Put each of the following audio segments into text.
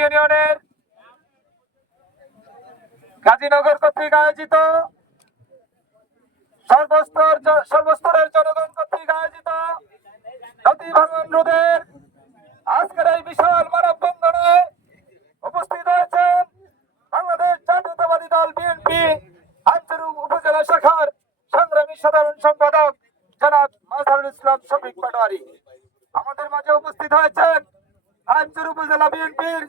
ইউনিয়নের গাজীনগর কর্তৃক আয়োজিত সর্বস্তরের জনগণ কর্তৃক আয়োজিত নদী ভাঙন রোধের আজকের এই বিশাল মানববন্ধনে উপস্থিত হয়েছেন বাংলাদেশ জাতীয়তাবাদী দল বিএনপি আঞ্চলিক উপজেলা শাখার সংগ্রামী সাধারণ সম্পাদক জনাব মাজহারুল ইসলাম শফিক পাটোয়ারি। আমাদের মাঝে উপস্থিত হয়েছেন আঞ্চলিক উপজেলা বিএনপির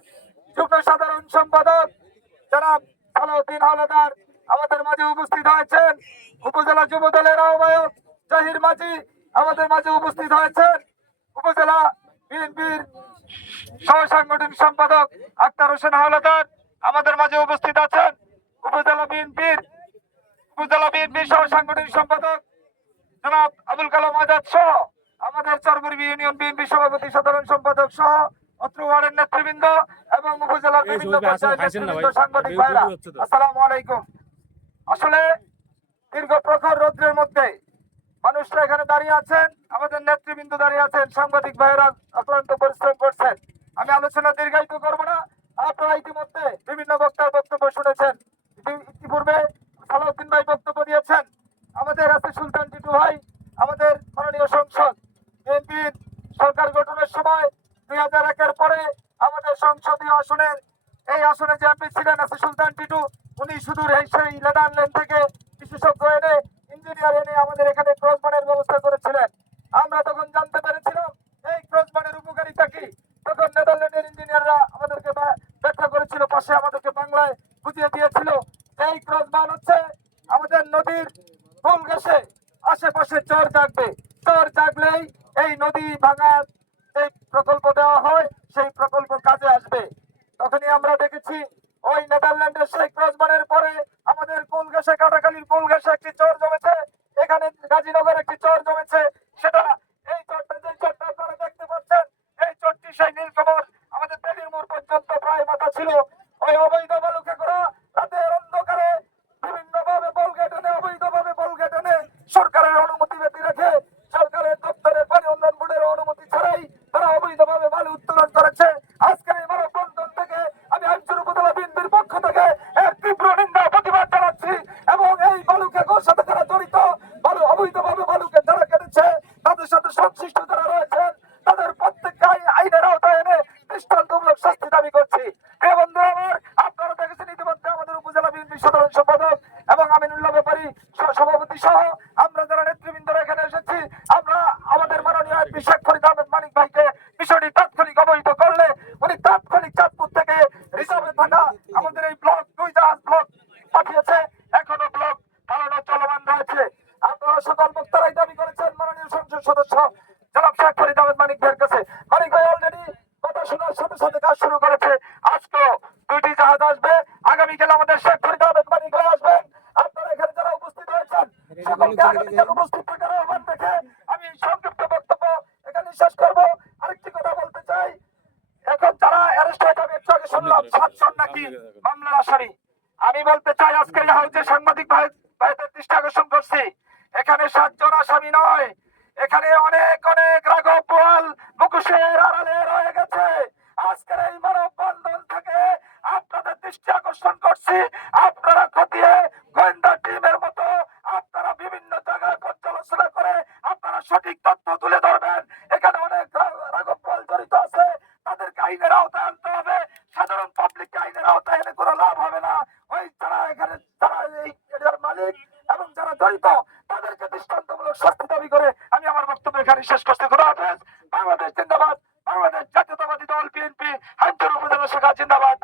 যুগ্ম সাধারণ সম্পাদক জনাব সালাউদ্দিন হাওলাদার। আমাদের মাঝে উপস্থিত হয়েছেন উপজেলা যুব দলের আহ্বায়ক জাহির মাঝি। আমাদের মাঝে উপস্থিত হয়েছেন উপজেলা বিএনপির সহ সাংগঠনিক সম্পাদক আক্তার হোসেন হাওলাদার। আমাদের মাঝে উপস্থিত আছেন উপজেলা বিএনপির সহ সাংগঠনিক সম্পাদক জনাব আবুল কালাম আজাদ সহ আমাদের চরগুড়ি ইউনিয়ন বিএনপি সভাপতি সাধারণ সম্পাদক সহ অত্র ওয়ার্ডের নেতৃবৃন্দ এবং উপজেলার বিভিন্ন সাংবাদিক ভাইরা, আসসালামু আলাইকুম। আসলে দীর্ঘ প্রখর রৌদ্রের মধ্যে মানুষরা এখানে দাঁড়িয়ে আছেন, আমাদের নেতৃবৃন্দ দাঁড়িয়ে আছেন, সাংবাদিক ভাইরা অক্লান্ত পরিশ্রম করছেন। আমি আলোচনা দীর্ঘায়িত করব না। আপনারা ইতিমধ্যে বিভিন্ন বক্তার বক্তব্য শুনেছেন। ইতিপূর্বে সালাউদ্দিন ভাই বক্তব্য দিয়েছেন। আমাদের আছে সুলতান টিটু ভাই, আমাদের মাননীয় সংসদ বিএনপির সরকার গঠনের সময় 2001-এর পরে আমাদের সংসদীয় আসনের এই আসনে যে এমপি ছিলেন আছে সুলতান টিটু, উনি সুদূর সেই নেদারল্যান্ড থেকে বিশেষজ্ঞ এনে ইঞ্জিনিয়ার এনে আমাদের এখানে ক্রসবানের ব্যবস্থা করেছিলেন। আমরা তখন জানতে পেরেছিলাম এই ক্রসবানের উপকারিতা কি। তখন নেদারল্যান্ডের ইঞ্জিনিয়াররা আমাদেরকে ব্যাখ্যা করেছিল, পাশে আমাদেরকে বাংলায় বুঝিয়ে দিয়েছিল এই ক্রসবান হচ্ছে আমাদের নদীর ফুল ঘেঁষে আশেপাশে চর জাগবে, চর জাগলেই এই নদী ভাঙার এই প্রকল্প দেওয়া হয়, সেই প্রকল্প কাজে আসবে। তখনই আমরা দেখেছি ওই নেদারল্যান্ডের সেই ক্রসবানের পরে আমাদের কোল ঘেঁষে কাটাখালীর কোল ঘেঁষে একটি চর জমেছে, এখানে গাজীনগর একটি চর জমেছে। সেটা এই চরটা, যে চরটা আপনারা দেখতে পাচ্ছেন, এই চরটি সেই নীলকমল আমাদের তেলির মোড় পর্যন্ত প্রায় মাথা ছিল। ওই অবৈধ বালুকে করা রাতের অন্ধকারে বিভিন্নভাবে বলগেট এনে, অবৈধভাবে বলগেট এনে সরকারের অনুমতি ব্যতি রেখে, সরকারের দপ্তরের পানি উন্নয়ন বোর্ডের অনুমতি ছাড়াই তারা অবৈধভাবে বালু উত্তোলন করেছে। আজকের এই মানববন্ধন থেকে আমি আঞ্চলিক উপজেলা বিএনপির পক্ষ থেকে এর তীব্র নিন্দা প্রতিবাদ জানাচ্ছি এবং এই বালুকে সাথে যারা জড়িত, বালু অবৈধভাবে বালুকে যারা কেটেছে, তাদের সাথে সংশ্লিষ্ট যারা রয়েছেন, তাদের প্রত্যেককে আইনের আওতায় এনে দৃষ্টান্তমূলক শাস্তি দাবি করছি। এই বন্ধুরা আমার, আপনারা দেখেছেন ইতিমধ্যে আমাদের উপজেলা বিএনপি সাধারণ সম্পাদক এবং আমিনুল্লাহ ব্যাপারী সভাপতি সহ আমরা যারা নেতৃবৃন্দরা এখানে এসেছি, আমরা আমাদের মাননীয় এমপি শেখ ফরিদ আহমেদ মানিক ভাইকে বিষয়টি তাৎক্ষণিক অবহিত করলে উনি তাৎক্ষণিক চাঁদপুর থেকে রিজার্ভে থাকা আমাদের এই ব্লক 2 জাহাজ ব্লক পাঠিয়েছে। এখনো ব্লক পালানো চলমান রয়েছে। আপনারা সকল বক্তারাই দাবি করেছেন মাননীয় সংসদ সদস্য জনাব শেখ ফরিদ আহমেদ মানিক ভাইয়ের কাছে। মানিক ভাই অলরেডি কথা শোনার সাথে সাথে কাজ শুরু করেছে। আজকেও 2টি জাহাজ আসবে, আগামীকাল আমাদের শেখ ফরিদ আহমেদ মানিক ভাই আসবেন। আপনারা এখানে যারা উপস্থিত হয়েছেন সকলকে আগামীকাল উপস্থিত থাকার আহ্বান রেখে আমি সংক্ষিপ্ত বক্তব্য এখানে শেষ করব। আরেকটি কথা বলতে চাই, এখন যারা অ্যারেস্ট হয়ে যাবে, একটু আগে শুনলাম 7 জন নাকি মামলার আসামি। আমি বলতে চাই আজকের হাউজে সাংবাদিক ভাইদের দৃষ্টি আকর্ষণ করছি, এখানে 7 জন আসামি নয়, এখানে অনেক অনেক রাঘব বোয়াল মুখোশের আড়ালে রয়ে গেছে। আজকের এই মানববন্ধন থেকে আপনাদের দৃষ্টি আকর্ষণ করছি, আপনারা খতিয়ে গোয়েন্দা টিমের মতো আপনারা বিভিন্ন জায়গায় পর্যালোচনা করে আপনারা সঠিক তথ্য তুলে ধরবেন। এখানে অনেক রাঘব বোয়াল জড়িত আছে, তাদেরকে আইনের আওতায় আনতে হবে। সাধারণ পাবলিককে আইনের আওতায় এনে কোনো লাভ হবে না। ওই যারা এখানে যারা এই এরিয়ার মালিক এবং যারা জড়িত তাদেরকে দৃষ্টান্তমূলক শাস্তি দাবি করে আমি আমার বক্তব্য এখানে শেষ করছি। খোদা হাফেজ। বাংলাদেশ জিন্দাবাদ। বাংলাদেশ জাতীয়তাবাদী দল বিএনপি আঞ্চলিক উপজেলা শাখা জিন্দাবাদ।